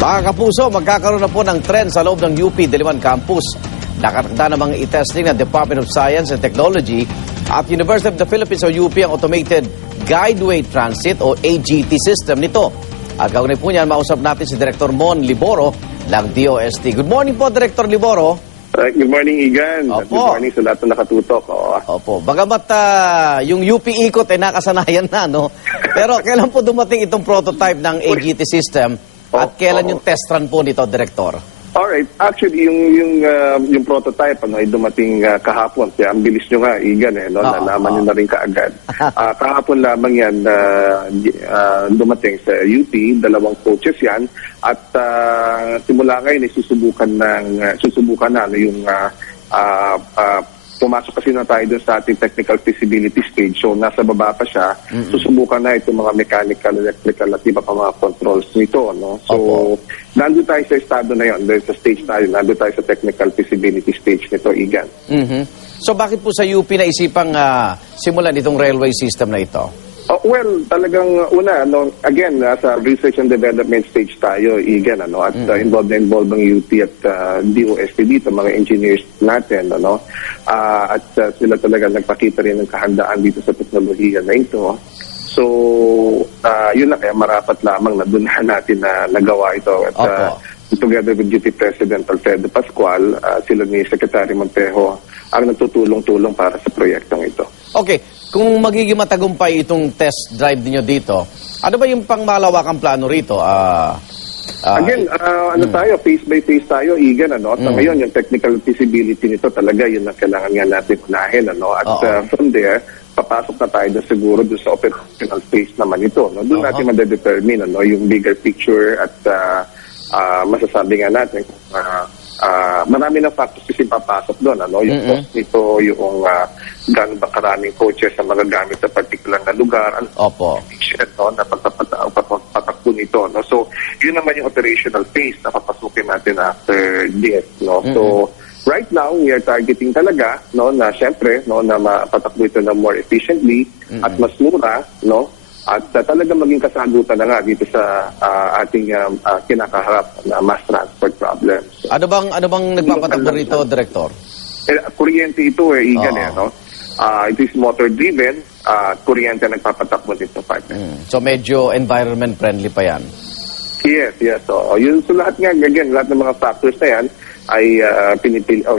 Mga kapuso, magkakaroon na po ng trend sa loob ng UP Diliman Campus. Nakatakda namang i-testing ng Department of Science and Technology at University of the Philippines o UP ang Automated Guideway Transit o AGT system nito. At kaugnay po niyan, mausap natin si Director Mon Liboro ng DOST. Good morning po, Director Liboro. Good morning, Igan. Opo. Good morning sa lahat na nakatutok. Opo. Bagamat yung UP ikot ay nakasanayan na, no? Pero kailan po dumating itong prototype ng AGT system at kailan yung test run po nito, Director? Alright. Actually, yung prototype ay dumating kahapon. Kaya ang bilis nyo nga, Igan, no? Nalaman nyo na rin kaagad. Kahapon lamang yan dumating sa UP. 2 coaches yan. At simula ngayon, susubukan na yung pumasok kasi na tayo dun sa ating technical feasibility stage. So, nasa baba pa siya. Susubukan na itong mga mechanical, electrical at iba pa mga controls nito. No? So, nandun tayo sa estado na yun. Sa stage tayo. Nandun tayo sa technical feasibility stage nito, Igan. So, bakit po sa UP naisipang simulan itong railway system na ito? Well, talagang una, again, sa research and development stage tayo, Igan, at involved ang UP at DOST dito, mga engineers natin, at sila talaga nagpakita rin ng kahandaan dito sa teknolohiya na ito. So, yun na, kaya marapat lamang na doon natin na nagawa ito. At together with UP President Alfredo Pascual, sila ni Secretary Montejo ang nagtutulong-tulong para sa proyektong ito. Okay, kung magiging matagumpay itong test drive niyo dito, ano ba yung pangmalawakang plano rito? Again, tayo, phase by phase tayo, Igan, At ngayon, yung technical feasibility nito talaga, yun ang kailangan nga natin unahin, At from there, papasok na tayo siguro doon sa operational phase naman ito, Doon natin madedetermine, yung bigger picture at masasabi nga natin marami ng factors kasi papasok doon, yung cost nito, yung gaano ba karaming coaches na magagamit sa particular na lugar, na patakbo nito, So, yun naman yung operational phase na papasukin natin after this, So, right now, we are targeting talaga, na syempre, na mapatakbo ito na more efficiently at mas mura, at talaga maging kasagutan na nga dito sa ating kinakaharap na mass transport problems. Ano bang nagpapatakbo rito, Director? Kuryente ito, Igan, it is motor-driven, kuryente nagpapatakbo dito, partner. So medyo environment-friendly pa yan? Yes. So, yun, so lahat nga, again, lahat ng mga factors na yan ay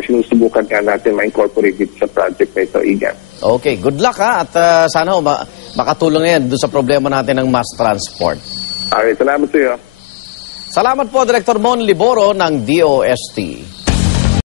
sinusubukan nga natin ma-incorporate dito sa project na ito, Igan. Okay, good luck at sana makatulong yan doon sa problema natin ng mass transport. Alright, salamat sa iyo. Salamat po, Director Mon Liboro ng DOST.